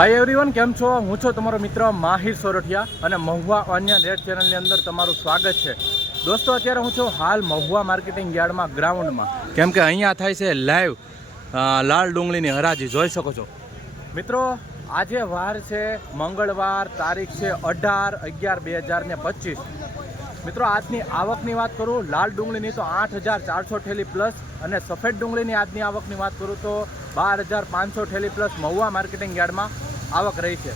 Hi everyone કેમ છો? હું છું તમારો મિત્ર માહિર સોરઠિયા અને મહુવા અન્ય રેડ ચેનલની અંદર તમારું સ્વાગત છે. દોસ્તો, અત્યારે હું છું હાલ મહુવા માર્કેટિંગ યાર્ડમાં, ગ્રાઉન્ડમાં. કેમ કે અહીંયા થાય છે લાઈવ લાલ ડુંગળીની હરાજી, જોઈ શકો છો. મિત્રો, આજે વાર છે, મંગળવાર, તારીખ છે અઢાર અગિયાર બે હજાર ને પચીસ. મિત્રો, આજની આવકની વાત કરું, લાલ ડુંગળીની તો આઠ હજાર ચારસો ઠેલી પ્લસ અને સફેદ ડુંગળીની આજની આવકની વાત કરું તો બાર હજાર પાંચસો ઠેલી પ્લસ મહુવા માર્કેટિંગ યાર્ડમાં આવક રહેશે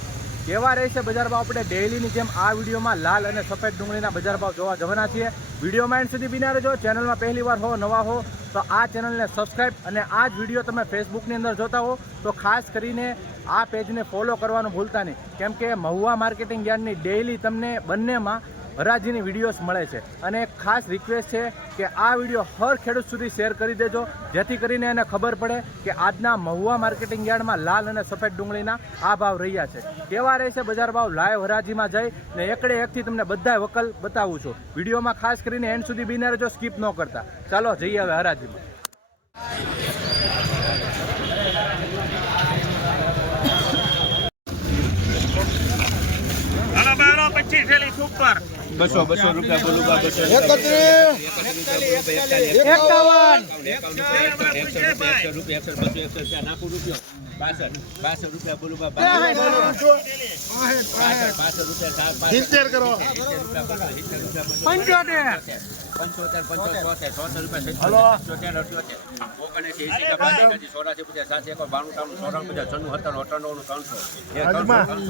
કેવા રહેશે બજાર ભાવ? આપણે ડેઇલીની જેમ આ વિડીયોમાં લાલ અને સફેદ ડુંગળીના બજાર ભાવ જોવા જવાના છીએ. વિડીયોમાં એન્ડ સુધી બિના રહેજો. ચેનલમાં પહેલી વાર હો, નવા હો, તો આ ચેનલને સબસ્ક્રાઇબ અને આ જ વીડિયો તમે ફેસબુકની અંદર જોતા હો, તો ખાસ કરીને આ પેજને ફોલો કરવાનું ભૂલતા નહીં. કેમ કે મહુવા માર્કેટિંગ યાર્ડની ડેઇલી તમને બંનેમાં હરાજીની વિડીયોઝ મળે છે. અને એક ખાસ રિક્વેસ્ટ છે કે આ વીડિયો હર ખેડૂત સુધી શેર કરી દેજો, જેથી કરીને એને ખબર પડે કે આજના મહુવા માર્કેટિંગ યાર્ડમાં લાલ અને સફેદ ડુંગળીના આ ભાવ રહ્યા છે. કેવા રહેશે બજાર ભાવ? લાઈવ હરાજીમાં જઈ ને એકડે એકથી તમને બધા વકલ બતાવું છું. વિડીયોમાં ખાસ કરીને એન્ડ સુધી બીને રહેજો, સ્કીપ ન કરતા. ચાલો, જઈએ હવે હરાજીમાં. પચીસ સુપર બસો બસો રૂપિયા બોલું બા બસો એકાવન એકસો રૂપિયા. એકસો બસો એકસો રૂપિયા નાખું રૂપિયો બાસઠ બાસઠ રૂપિયા બોલું બા બાસઠ બાસઠ રૂપિયા. પંચોતેર. પંચોતેર પંચોતેર ચોતેર ચોતેર રૂપિયા ચોતેર અઠ્યોતેર ઓગણએસી એસી પચાસ સાતસી એક બાણું ત્રાણું ચોરાણું પચાસ છન્નું સત્તાણું અઠાણું ત્રણસો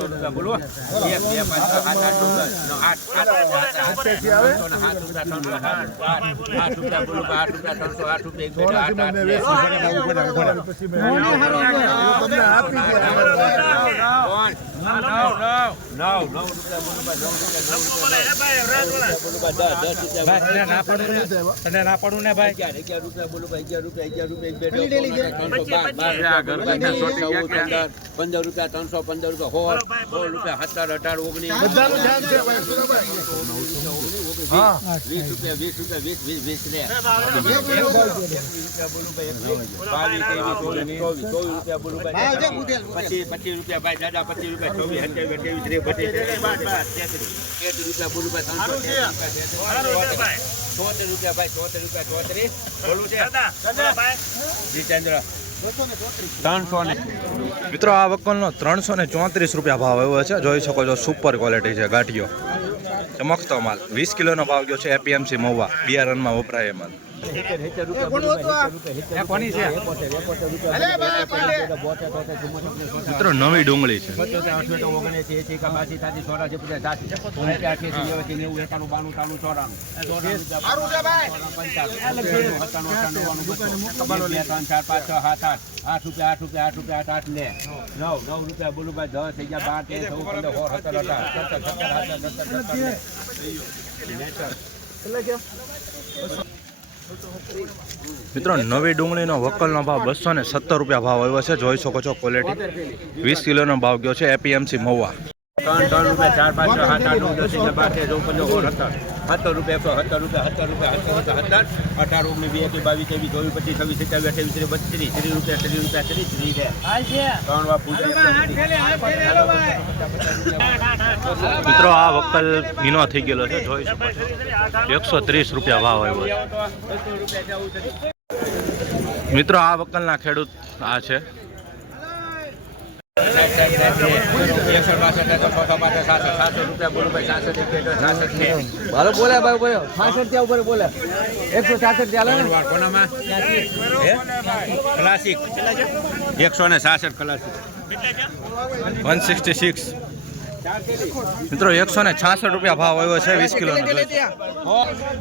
રૂપિયા બોલો એક બે પાંચ છ સાત આઠ નવ આઠ આઠ રૂપિયા આઠ આઠ આઠ રૂપિયા બોલો આઠ રૂપિયા ત્રણસો આઠ રૂપિયા એક આઠ આઠ બે નવ નવ રૂપિયા બોલો દસ રૂપિયા તને ના પડું ને ભાઈ અગિયાર રૂપિયા બોલો ભાઈ અગિયાર રૂપિયા અગિયાર રૂપિયા પંદર રૂપિયા ત્રણસો પંદર રૂપિયા સોળ સોળ રૂપિયા સત્તર અઢાર ઓગણીસ વીસ રૂપિયા વીસ રૂપિયા વીસ વીસ વીસ પચીસ પચીસ રૂપિયા. ભાઈ દાદા પચીસ રૂપિયા ચોવીસ સત્યાવીસ અઠ્યાવીસ ત્રીસ બત્રીસ તેત્રીસ રૂપિયા ભાઈ ત્રણસો ચોતેર રૂપિયા ભાઈ ચોતેર રૂપિયા ચોત્રીસ. બોલું છે? જીતેન્દ્ર. ત્રણસો ને મિત્રો આ વકલનો ત્રણસો ને ચોત્રીસ રૂપિયા ભાવ એવો છે. જોઈ શકો છો સુપર ક્વોલિટી છે ગાંઠિયો. ચમકતો માલ. વીસ કિલોનો ભાવ ગયો છે એપીએમસી મહુવા. બિયારણમાં વપરાય એ માલ. મિત્રો નવી ડુંગળી છે આઠ રૂપિયા આઠ રૂપિયા આઠ રૂપિયા આઠ આઠ ને નવ નવ રૂપિયા બોલું ભાઈ દસ થઈ ગયા બાર તેર ચૌદ પંદર સોળ સત્તર અઢાર સત્તર સત્તર સત્તર સત્તર મિત્રો, નવી ડુંગળીનો વકલનો ભાવ બસો ને સત્તર રૂપિયા ભાવ આવ્યો છે. જોઈ શકો છો ક્વોલિટી વીસ કિલોનો ભાવ ગયો છે એપીએમસી મહુવા. ત્રણ ત્રણ રૂપિયા, ચાર, પાંચ સાત, આઠ, નવ, દસ બાર સત્તર સત્તર રૂપિયા એકસો સત્તર રૂપિયા સત્તર રૂપિયા સત્તર રૂપિયા સત્તર. અઢાર ઓગણીસ વીસ એકવીસ બાવીસ ત્રેવીસ ચોવીસ પચીસ છવ્વીસ સત્યાવીસ અઠ્યાવીસ ત્રીસ બત્રીસ ત્રીસ રૂપિયા ત્રીસ રૂપિયા ત્રીસ ત્રીસ છે. ત્રણ વાર પૂછે મિત્રો આ વકલ ભીનો થઈ ગયેલો છે જોઈ શકો છો. એકસો ત્રીસ રૂપિયા ભાવ આવ્યો મિત્રો આ વકલના ખેડૂત આ છે. મારો બોલે ભાઈ બોલે છાસઠ ત્યાં ઉપર બોલે એકસો છાસઠ ત્યાં ક્લાસિક એકસો ને છાસઠ ક્લાસિક વન સિક્સટી સિક્સ મિત્રો એકસો ને છાસઠ રૂપિયા ભાવ આવ્યો છે વીસ કિલો.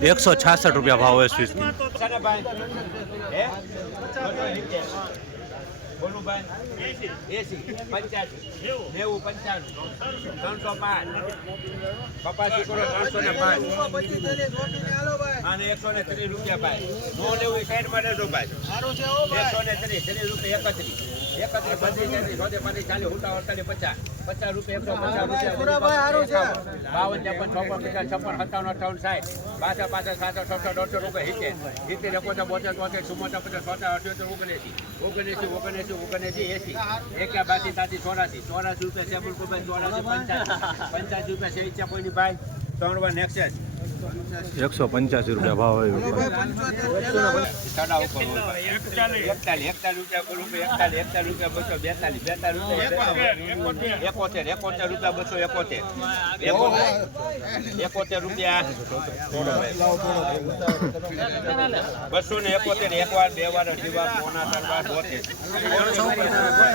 એકસો છાસઠ રૂપિયા ભાવ આવ્યો છે વીસ કિલો. નેવું પંચાણું ત્રણસો પાંચ. પપ્પા છોકરો ત્રણસો ને પાંચ. અને એકસો ને ત્રીસ રૂપિયા ભાઈ. નો લેવું એ સાઈડમાં રહેજો ભાઈ. એકસો ને ત્રીસ ત્રીસ રૂપિયા એકત્રીસ. એકત્રીસ બત્રીસ તેત્રીસ ચોત્રીસ પાંત્રીસ ચાલીસ અડતાલીસ પચાસ પચાસ રૂપિયા એકસો પચાસ રૂપિયા બાવન ત્રેપન ચોપન પચાસ છપ્પન સત્તાવન અઠાવન સાઠ પાછા પાછા સાતસો છસો દોઢસો રૂપિયા સિત્તેર સિત્તેર એકોતેર બોતેર તોતેર ચુમ્મોતેર પચાસ સોતેર અઠ્યોતેર ઓગણએસી ઓગણએસી ઓગણએસી ઓગણએસી એસી. એકા બાસી સાતી ચોરાસી ચોરાસી રૂપિયા સેબુલ રૂપિયા ચોરાસી પંચ્યાસી પંચ્યાસી રૂપિયા છે કોઈની ભાઈ ત્રણ વાર નેક્સેસ એકસો પંચ્યાસી રૂપિયા ભાવ આવ્યો એકોતેર એકોતેર રૂપિયા બસો એકોતેર એકોતેર રૂપિયા બસો ને એકોતેર એક વાર બે વાર અઢી વાર પોના ત્રણ વાર બોતેર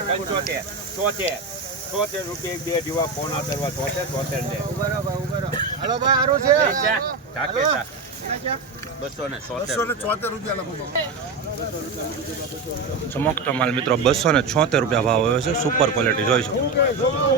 પંચોતેર તોતેર તોતેર રૂપિયા બે અઢી વાર પોના ત્રણ વાર તોતેર તોતેર ઢાકે બસો ને છે ચમકતો માલ મિત્રો બસો ને છોતેર રૂપિયા ભાવ આવ્યો છે. સુપર ક્વોલિટી જોઈ શકો.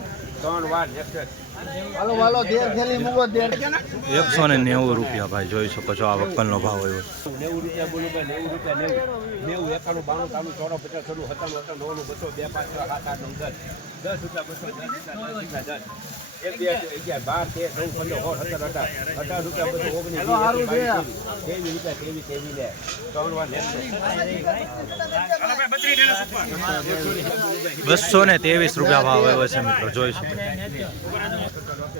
ત્રણ વાર next. એકસો ને નેવું રૂપિયા ભાઈ જોઈ શકો છો આ વક્કલનો ભાવ આવ્યો નેવું રૂપિયા બોલું ભાઈ નેવું રૂપિયા નેવું. નેવું એકાણું બાણું ત્રાણું ચોરો પચાસ છન્નું સત્તાણું અઠાણું નવ્વાણું બસો બે પાંચ છ સાત આઠ નવ દસ. દસ રૂપિયા બસો દસ દસ એક બે અગિયાર બાર તેર ચૌદ પંદર સોળ સત્તર અઢાર. અઢાર રૂપિયા બસો ઓગણીસ હેલો, હારું છે. ત્રેવીસ રૂપિયા ત્રેવીસ ત્રેવીસ લે. ત્રણ વાર બસો ને ત્રેવીસ રૂપિયા ભાવ આવ્યો છે મિત્રો જોઈ શકો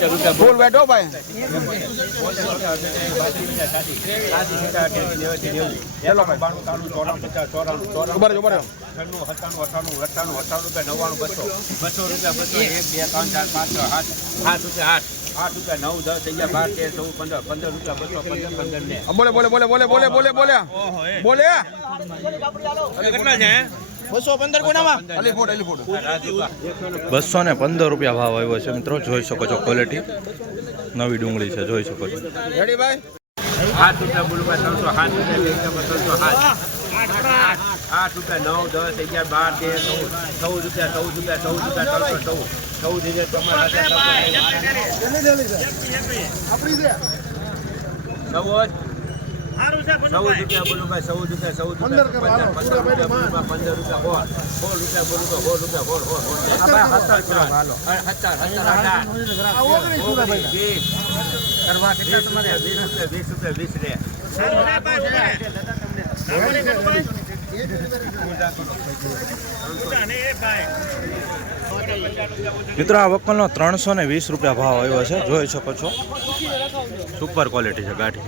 ભાઈ રૂપિયા ફૂલ બેઠો ભાઈ. ઊભા રહેજો. નવ્વાણું બસો બસો રૂપિયા બસો એક બે ત્રણ ચાર પાંચ છ સાત સાત રૂપિયા આઠ આઠ રૂપિયા નવ દસ અગિયાર બાર તેર ચૌદ પંદર પંદર રૂપિયા બસો પંદર પંદર ને બોલે બોલે બોલે બોલે. બોલે. બોલે બોલે બોલે. કેટલા છે બસો પંદર ફોડ બસો ને પંદર રૂપિયા ભાવ આવ્યો છે મિત્રો જોઈ શકો છો ક્વોલિટી નવી ડુંગળી છે જોઈ શકો છો. આઠ રૂપિયા બોલું ત્રણસો સાત રૂપિયા ત્રણસો સાત આઠ રૂપિયા નવ દસ અગિયાર બાર તેર ચૌદ. ચૌદ રૂપિયા ચૌદ રૂપિયા ચૌદ રૂપિયા ત્રણસો ચૌદ. ચૌદ હજાર સારું છે ચૌદ રૂપિયા બોલું ભાઈ ચૌદ રૂપિયા ચૌદ રૂપિયા પંદર રૂપિયા પંદર રૂપિયા સોળ રૂપિયા બોલું તો સોળ રૂપિયા સોળ સોળ સત્તર સત્તર વીસ. કરવા કેટલા તમારે? વીસ રૂપિયા વીસ રૂપિયા વીસ રે. મિત્રો આ વક્કલનો ત્રણસો ને વીસ રૂપિયા ભાવ આવ્યો છે. જોઈ શકો છો. સુપર ક્વોલિટી છે ગાંઠી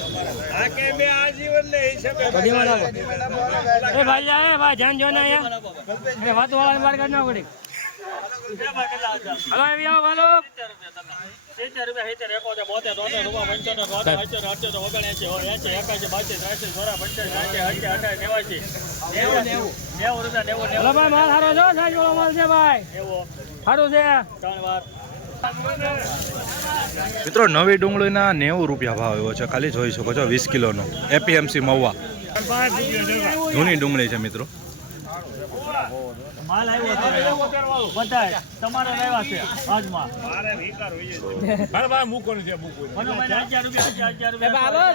એ ભાઈ જા ભાઈ ધ્યાન જો ને અહીંયા વાત વાળા બહાર કાઢ ના પડી હલો આવી આવો હલો માલ સારો છો સાહેબ માલ છે ભાઈ. સારું છે. ત્રણ મિત્રો નવી ડુંગળીના નેવું રૂપિયા ભાવ એવો છે. ખાલી જોઈ શકો છો વીસ કિલોનો. એપીએમસી મહુવા. જૂની ડુંગળી છે મિત્રો. માલ રૂપિયા 1000 રૂપિયા બાબા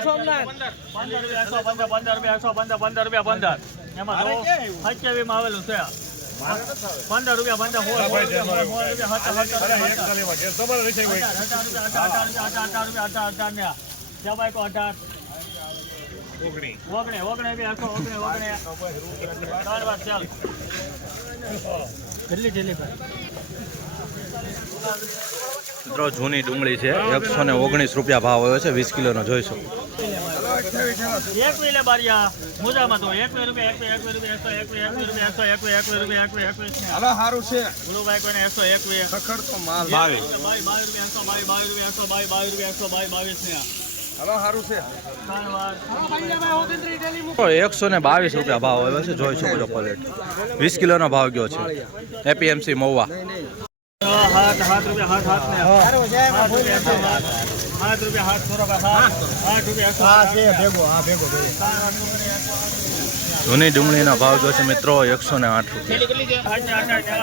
રૂપિયા 115 એમાં આવેલું છે. પંદર રૂપિયા પંદર સોળ રૂપિયા. અઢાર રૂપિયા અઢાર અઢાર ને જવાય કો અઢાર ઓગણે. ઓગણે બી આખો ઓગણે ઓગણે. ત્રણ વાર ચાલ. કેટલી કેટલી મિત્રો જૂની ડુંગળી છે. એકસો ને ઓગણીસ રૂપિયા ભાવ આવ્યો છે. વીસ કિલોનો જોઈશો. એક વેલે બારિયા. મોજામાં તો એક રૂપિયા એક એક રૂપિયા એકસો એક એક રૂપિયા એકસો એક એક રૂપિયા એક એક હાલો સારું છે. ગુરુભાઈ કોઈને એકસો એક વે ખખડતો માલ. બાવીસ. બાવીસ રૂપિયા એકસો બાવીસ બાવીસ રૂપિયા એકસો બાવીસ બાવીસ રૂપિયા એકસો બાવીસ બાવીસ ને છે. એકસો ને બાવીસ રૂપિયા ભાવ આવ્યો છે જોઈ શકો છો ક્વોલિટી વીસ કિલોનો ભાવ ગયો છે. એપીએમસી મહુવા. હાથ હાથ રૂપિયા હાથ હાથ ને હાથ રૂપિયા હાથ હાથ રૂપિયા હાથ સો રૂપિયા હાથ હાથ રૂપિયા હા છે ભેગો હા ભેગો જૂની ડુંગળીના ભાવ જોશે છે મિત્રો એકસો ને આઠ રૂપિયા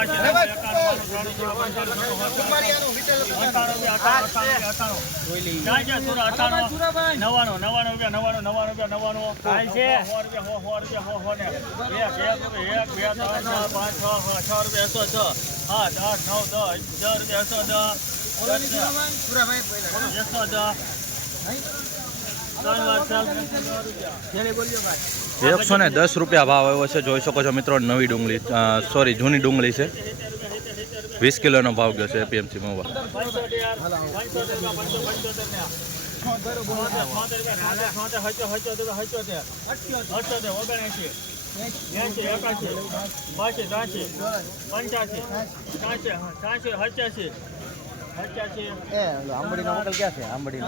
એકસો એકસો ને દસ રૂપિયા ભાવ આવ્યો છે. જોઈ શકો છો મિત્રો, નવી ડુંગળી સોરી જૂની ડુંગળી છે. વીસ કિલોનો ભાવ ગયો છે એપીએમસી મહુવા આંબડીનો મોકલ ક્યાં છે? આંબડીનો.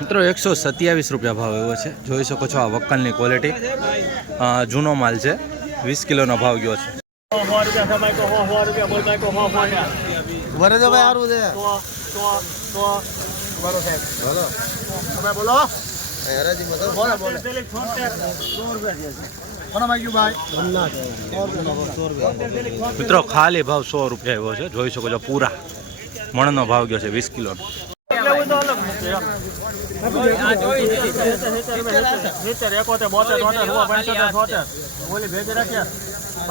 મિત્રો એકસો સત્યાવીસ રૂપિયા ભાવ એવો છે. જોઈ શકો છો આ વક્કલની ક્વોલિટી જૂનો માલ છે. વીસ કિલોનો ભાવ ગયો છે. મિત્રો ખાલી ભાવ સો રૂપિયા એવો છે. જોઈ શકો છો ને વરે ભાવ ગયો છે વીસ કિલો.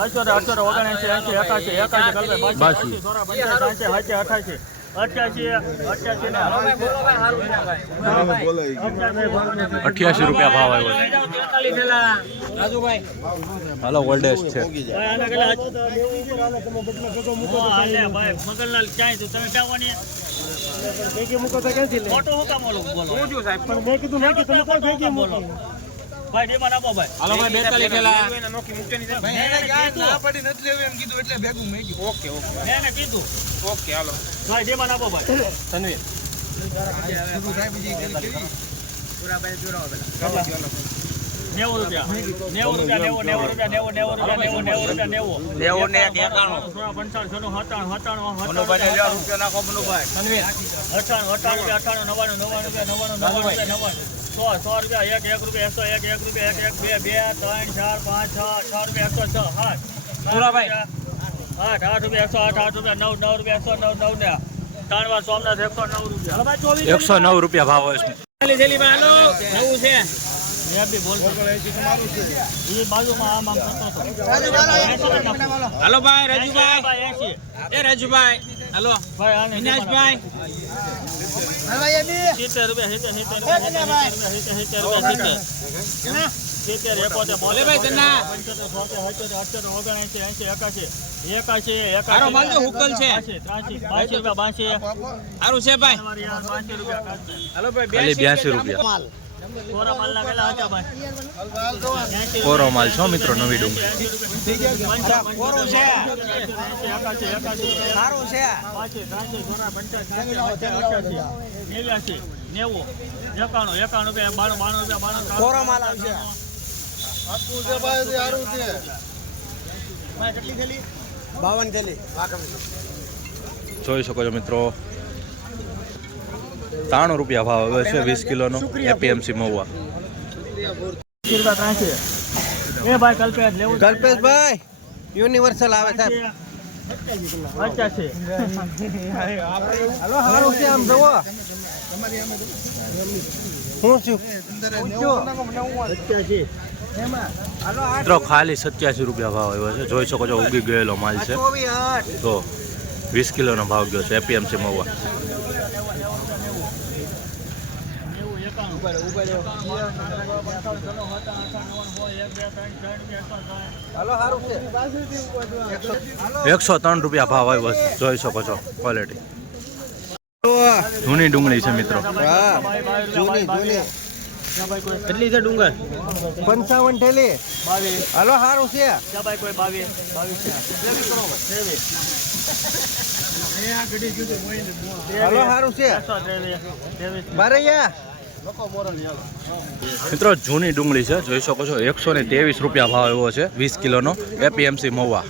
સો બોલો ઓગણસી એસી એકાસી એકાસી પેલી છોતેર રૂપિયા ભાવ આવ્યો હાલો આવ્યો છે. મગનલાલ ક્યાંય ગયો છે વીસ કિલોનો લેવું તો અલગ નથી એમ. સિત્તેર, એકોતેર, બોતેર, તોતેર, સોળ, પંચોતેર, છોતેર. બોલી ભેગી બે માં અઠ્યોતેર, ભાઈ હાલો ભાઈ એકાશી, કલવે, બાસી, નોકી મૂકે ની ભાઈ એને અઠ્યાસી. ના પડી નથી લેવું એમ કીધું એટલે ભેગું હાલો ગયું ઓકે ઓકે એને કીધું ઓકે હાલો ભાઈ, બે માં? ભાઈ, આપો, ભાઈ. મેં એને કીધું. ભાઈ, ડિમાન્ડ આપો, નેવું રૂપિયા નેવું રૂપિયા નેવું નેવું રૂપિયા નેવું નેવું રૂપિયા નેવું નેવું રૂપિયા નેવું નેવું ને એક એકાણું. સોળ પંચાણું મનુભાઈને સત્તાણું લ્યો, રૂપિયો નાખો મનુભાઈ. અઠાણું અઠાણું રૂપિયા અઠાણું નવ્વાણું નવ્વાણું રૂપિયા નવ્વાણું નવ્વાણું રૂપિયા નવ્વાણું સો સો રૂપિયા એક એક રૂપિયા એકસો એક એક રૂપિયા એક એક બે બે ત્રણ ચાર પાંચ છ છ રૂપિયા એકસો છ આઠ આઠ આઠ રૂપિયા એકસો આઠ આઠ રૂપિયા નવ નવ રૂપિયા એકસો નવ નવ ને ત્રણ વાર સોમનાથ એકસો નવ રૂપિયા. એકસો નવ રૂપિયા ભાવ હોય છે. હાલો. ભાઈ રાજુભાઈ. એ રાજુભાઈ. હાલો. ભાઈ સિત્તેર રૂપિયા સિત્તેર સિત્તેર રૂપિયા છે. ત્રાસી રૂપિયા બાસી સારું છે ભાઈ બ્યાસી રૂપિયા કોરા કેટલા માલ છો મિત્રો નવી બાણું, કોરો માલ આવશે. આપવું છે ભાઈ સારું છે બાવન થેલી જોઈ શકો છો મિત્રો ત્રાણું રૂપિયા ભાવ આવે છે વીસ કિલોનો એપીએમસી મહુવા. રૂપિયા ત્રાસી એ ભાઈ કલ્પેશ લેવું છે? કલ્પેશભાઈ યુનિવર્સલ આવે સાહેબ. મિત્રો ખાલી સત્યાસી રૂપિયા ભાવ આવ્યો છે. જોઈ શકો છો ઉગી ગયેલો માલ છે. તો વીસ કિલોનો ભાવ ગયો છે એપીએમસી મહુવા. નેવું એકાણું હાલો હારું એકસો ત્રણ રૂપિયા ભાવ આવ્યો જોઈ શકો છો ક્વોલિટી જૂની ડુંગળી છે મિત્રો. જૂની જૂની. કેટલી છે ડુંગર? પંચાવન ઠેલી બાવીસ હાલો સારું છે. હાલો હારું છે. ત્રેવીસ બારૈયા. મિત્રો, જૂની ડુંગળી છે, જોઈ શકો છો, એકસો ને ત્રેવીસ રૂપિયા ભાવ એવો છે, વીસ કિલોનો એપીએમસી મહુવા